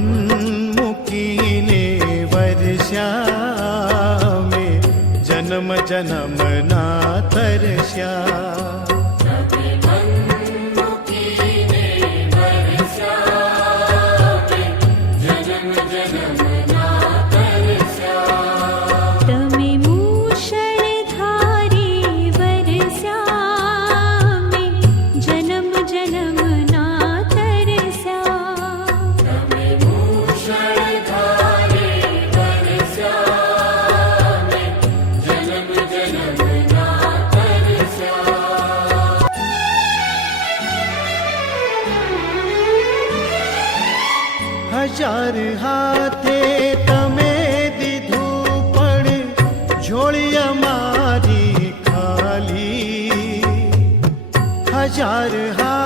મન મૂકીને વર્ષ્યા મેં જન્મ જન્મના તરસ્યા. હજાર હાથે તમે દીધું પણ ઝોળી અમારી ખાલી. હજાર હાથ